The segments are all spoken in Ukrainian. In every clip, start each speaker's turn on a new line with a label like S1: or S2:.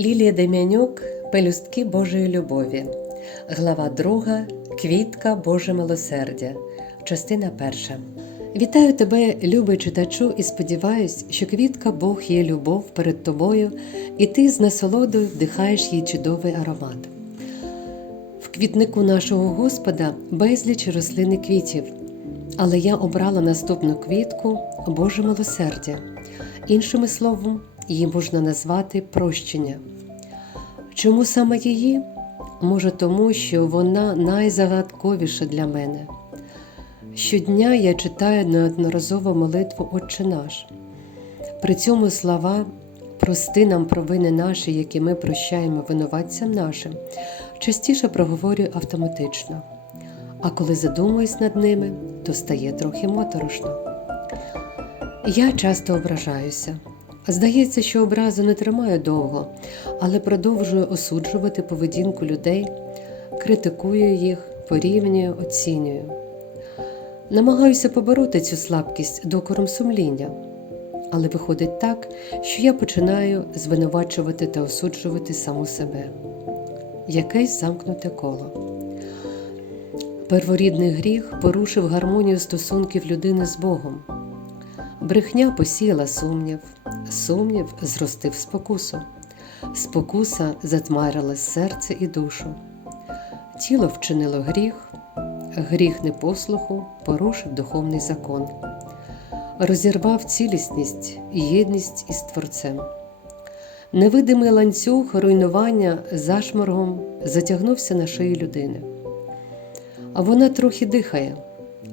S1: Лілія Дем'янюк Пелюстки Божої любові. Глава 2. Квітка Боже милосердя. Частина 1. Вітаю тебе, любий читачу, і сподіваюсь, що квітка Бог є любов перед тобою, і ти з насолодою вдихаєш її чудовий аромат. В квітнику нашого Господа безліч рослини квітів, але я обрала наступну квітку Боже милосердя. Іншими словом, її можна назвати прощення. Чому саме її? Може, тому, що вона найзагадковіша для мене. Щодня я читаю неодноразово молитву Отче наш. При цьому слова прости нам провини наші, які ми прощаємо винуватцям нашим, частіше проговорюю автоматично. А коли задумуюсь над ними, то стає трохи моторошно. Я часто ображаюся. Здається, що образу не тримаю довго, але продовжую осуджувати поведінку людей, критикую їх, порівнюю, оцінюю. Намагаюся побороти цю слабкість докором сумління, але виходить так, що я починаю звинувачувати та осуджувати саму себе. Якесь замкнуте коло. Перворідний гріх порушив гармонію стосунків людини з Богом. Брехня посіяла сумнів, сумнів зростив спокусу, спокуса затьмарила серце і душу. Тіло вчинило гріх, гріх непослуху порушив духовний закон, розірвав цілісність єдність із Творцем. Невидимий ланцюг руйнування зашморгом затягнувся на шиї людини. А вона трохи дихає,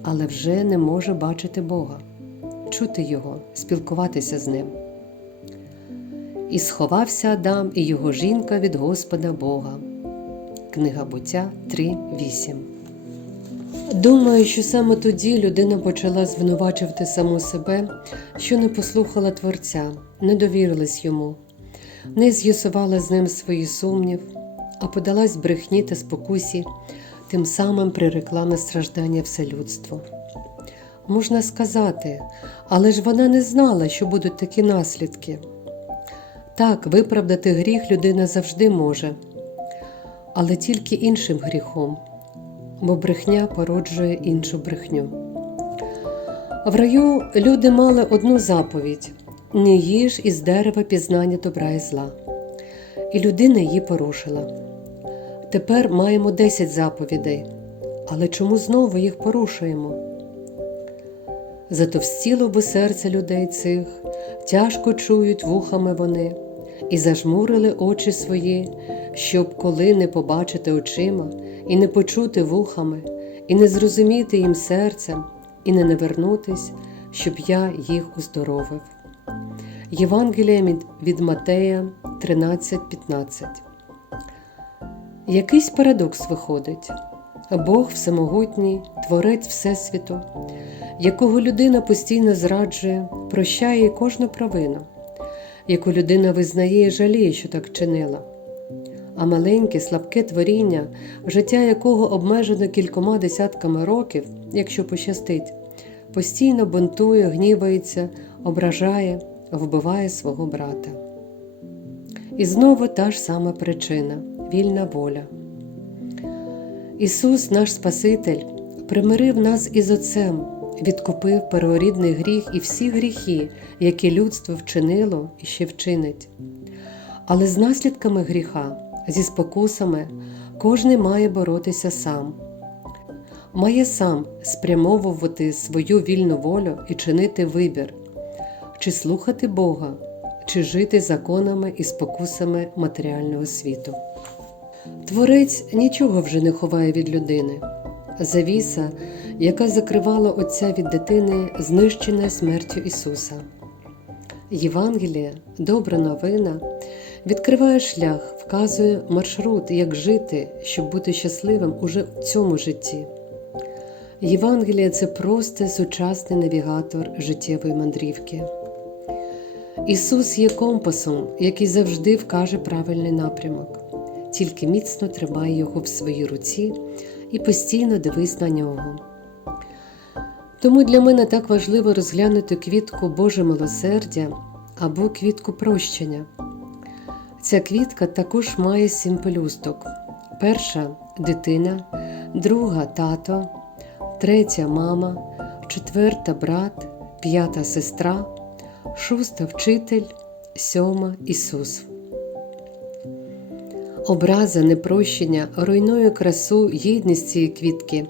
S1: але вже не може бачити Бога чути його, спілкуватися з ним. І сховався Адам і його жінка від Господа Бога. Книга буття 3.8. Думаю, що саме тоді людина почала звинувачувати саму себе, що не послухала Творця, не довірилась йому, не з'ясувала з ним свої сумнів, а подалась брехні та спокусі, тим самим прирекла на страждання все людство. Можна сказати, але ж вона не знала, що будуть такі наслідки. Так, виправдати гріх людина завжди може, але тільки іншим гріхом, бо брехня породжує іншу брехню. В раю люди мали одну заповідь не їж із дерева пізнання добра і зла, і людина її порушила. Тепер маємо 10 заповідей, але чому знову їх порушуємо? Затовстіло би серце людей цих, тяжко чують вухами вони, і зажмурили очі свої, щоб коли не побачити очима, і не почути вухами, і не зрозуміти їм серцем, і не навернутись, щоб я їх уздоровив. Євангелія від Матея 13:15 Якийсь парадокс виходить. Бог всемогутній, Творець Всесвіту, якого людина постійно зраджує, прощає кожну провину, яку людина визнає і жаліє, що так чинила. А маленьке, слабке творіння, життя якого обмежено кількома десятками років, якщо пощастить, постійно бунтує, гнівається, ображає, вбиває свого брата. І знову та ж сама причина вільна воля. Ісус, наш Спаситель, примирив нас із Отцем, відкупив перворідний гріх і всі гріхи, які людство вчинило і ще вчинить. Але з наслідками гріха, зі спокусами, кожен має боротися сам, має сам спрямовувати свою вільну волю і чинити вибір, чи слухати Бога, чи жити законами і спокусами матеріального світу. Творець нічого вже не ховає від людини. Завіса, яка закривала Отця від дитини, знищена смертю Ісуса. Євангелія, добра новина, відкриває шлях, вказує маршрут, як жити, щоб бути щасливим уже в цьому житті. Євангелія це просто сучасний навігатор життєвої мандрівки. Ісус є компасом, який завжди вкаже правильний напрямок тільки міцно тримай його в своїй руці і постійно дивись на нього. Тому для мене так важливо розглянути квітку Боже милосердя або квітку прощення. Ця квітка також має сім пелюсток. Перша дитина, друга тато, третя мама, четверта брат, п'ята сестра, шоста вчитель, сьома Ісус. Образа, непрощення руйнує красу, гідність цієї квітки,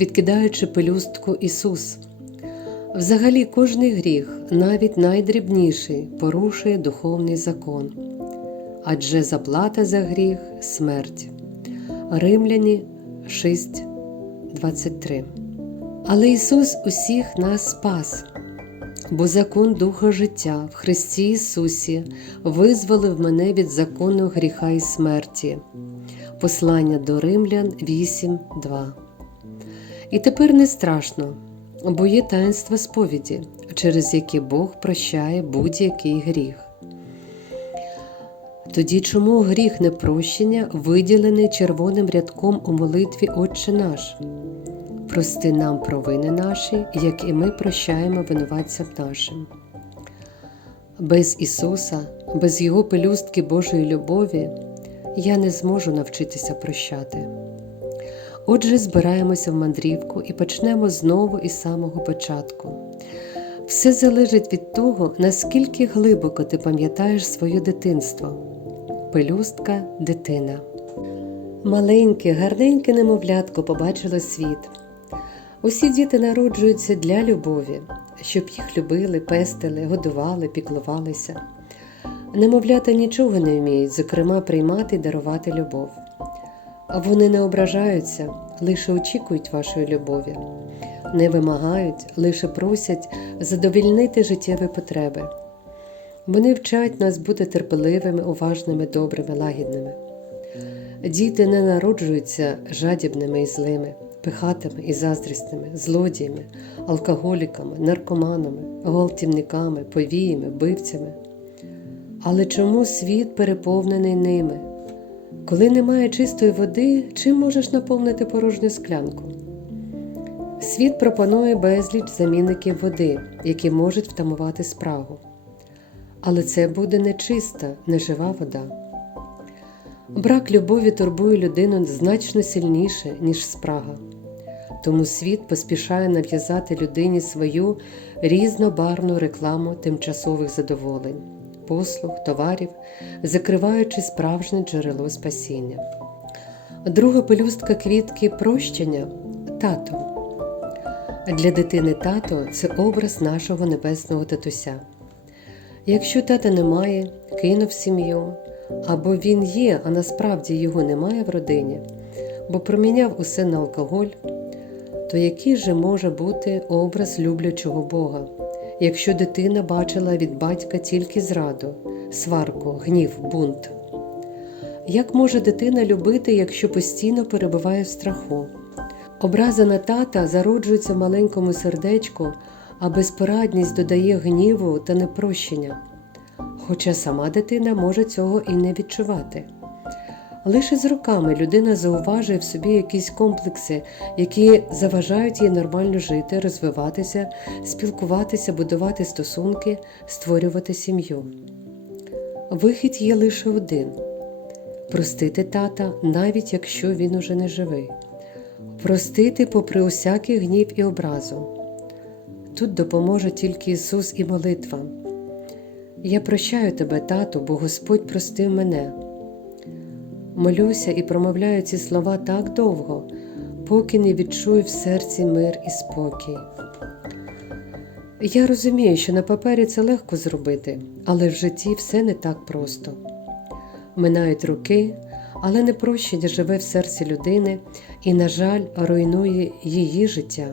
S1: відкидаючи пелюстку Ісус. Взагалі, кожний гріх, навіть найдрібніший, порушує духовний закон. Адже заплата за гріх смерть. Римляні 6.23 Але Ісус усіх нас спас, бо закон Духа життя в Христі Ісусі визволив мене від закону гріха і смерті. Послання до Римлян 8.2 І тепер не страшно, бо є таїнство сповіді, через яке Бог прощає будь-який гріх. Тоді чому гріх непрощення виділений червоним рядком у молитві Отче наш? Прости нам провини наші, як і ми прощаємо винуватцям нашим. Без Ісуса, без Його пелюстки Божої любові я не зможу навчитися прощати. Отже, збираємося в мандрівку і почнемо знову із самого початку. Все залежить від того, наскільки глибоко ти пам'ятаєш своє дитинство. Пелюстка дитина. Маленьке, гарненьке немовлятко побачило світ. Усі діти народжуються для любові, щоб їх любили, пестили, годували, піклувалися. Немовлята нічого не вміють, зокрема, приймати і дарувати любов. А вони не ображаються, лише очікують вашої любові, не вимагають, лише просять задовільнити життєві потреби. Вони вчать нас бути терпеливими, уважними, добрими, лагідними. Діти не народжуються жадібними і злими, пихатими і заздрісними, злодіями, алкоголіками, наркоманами, гвалтівниками, повіями, бивцями. Але чому світ переповнений ними? Коли немає чистої води, чим можеш наповнити порожню склянку? Світ пропонує безліч замінників води, які можуть втамувати спрагу. Але це буде нечиста, нежива вода. Брак любові турбує людину значно сильніше, ніж спрага. Тому світ поспішає нав'язати людині свою різнобарну рекламу тимчасових задоволень, послуг, товарів, закриваючи справжнє джерело спасіння. Друга пелюстка квітки прощення тато. Для дитини тато це образ нашого небесного татуся. Якщо тата немає, кинув сім'ю, або він є, а насправді його немає в родині, бо проміняв усе на алкоголь, то який же може бути образ люблячого Бога, якщо дитина бачила від батька тільки зраду, сварку, гнів, бунт? Як може дитина любити, якщо постійно перебуває в страху? Образа на тата зароджується в маленькому сердечку, а безпорадність додає гніву та непрощення, хоча сама дитина може цього і не відчувати. Лише з роками людина зауважує в собі якісь комплекси, які заважають їй нормально жити, розвиватися, спілкуватися, будувати стосунки, створювати сім'ю. Вихід є лише один простити тата, навіть якщо він уже не живий, простити попри усякий гнів і образу. Тут допоможе тільки Ісус і молитва. Я прощаю тебе, тату, бо Господь простив мене. Молюся і промовляю ці слова так довго, поки не відчую в серці мир і спокій. Я розумію, що на папері це легко зробити, але в житті все не так просто. Минають роки, але непрощення живе в серці людини і, на жаль, руйнує її життя.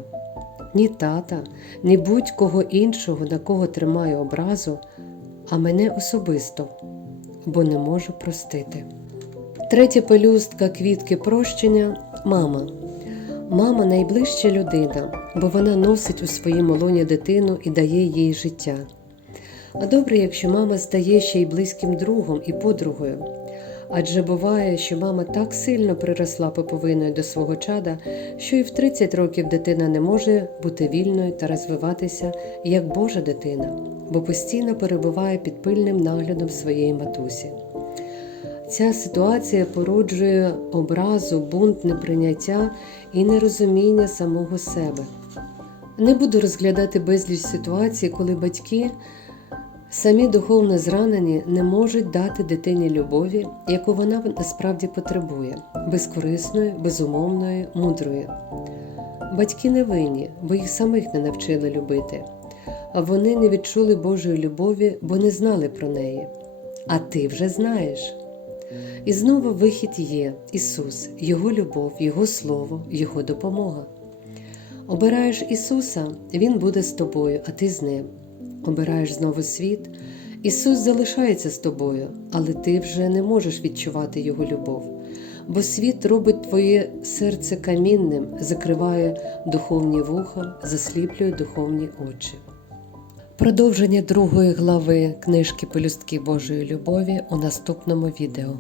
S1: Ні тата, ні будь-кого іншого, на кого тримаю образу, а мене особисто, бо не можу простити. Третя пелюстка квітки прощення мама. Мама найближча людина, бо вона носить у своїй молоні дитину і дає їй життя. А добре, якщо мама стає ще й близьким другом і подругою. Адже буває, що мама так сильно приросла поповиною до свого чада, що і в 30 років дитина не може бути вільною та розвиватися як Божа дитина, бо постійно перебуває під пильним наглядом своєї матусі. Ця ситуація породжує образу, бунт, неприйняття і нерозуміння самого себе. Не буду розглядати безліч ситуацій, коли батьки самі духовно зранені не можуть дати дитині любові, яку вона насправді потребує, безкорисної, безумовної, мудрої. Батьки не винні, бо їх самих не навчили любити, а вони не відчули Божої любові, бо не знали про неї. А ти вже знаєш. І знову вихід є Ісус, Його любов, Його Слово, Його допомога. Обираєш Ісуса, Він буде з тобою, а ти з ним. Обираєш знову світ, Ісус залишається з тобою, але ти вже не можеш відчувати Його любов, бо світ робить твоє серце камінним, закриває духовні вуха, засліплює духовні очі. Продовження другої глави книжки Пелюстки Божої любові у наступному відео.